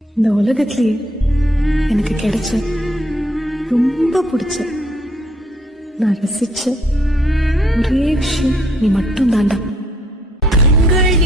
இந்த உலகத்திலேயே எனக்கு கிடைச்ச ரொம்ப பிடிச்ச நான் ரசிச்ச ஒரே விஷயம் நீ மட்டும் தாண்டா. கண்கள்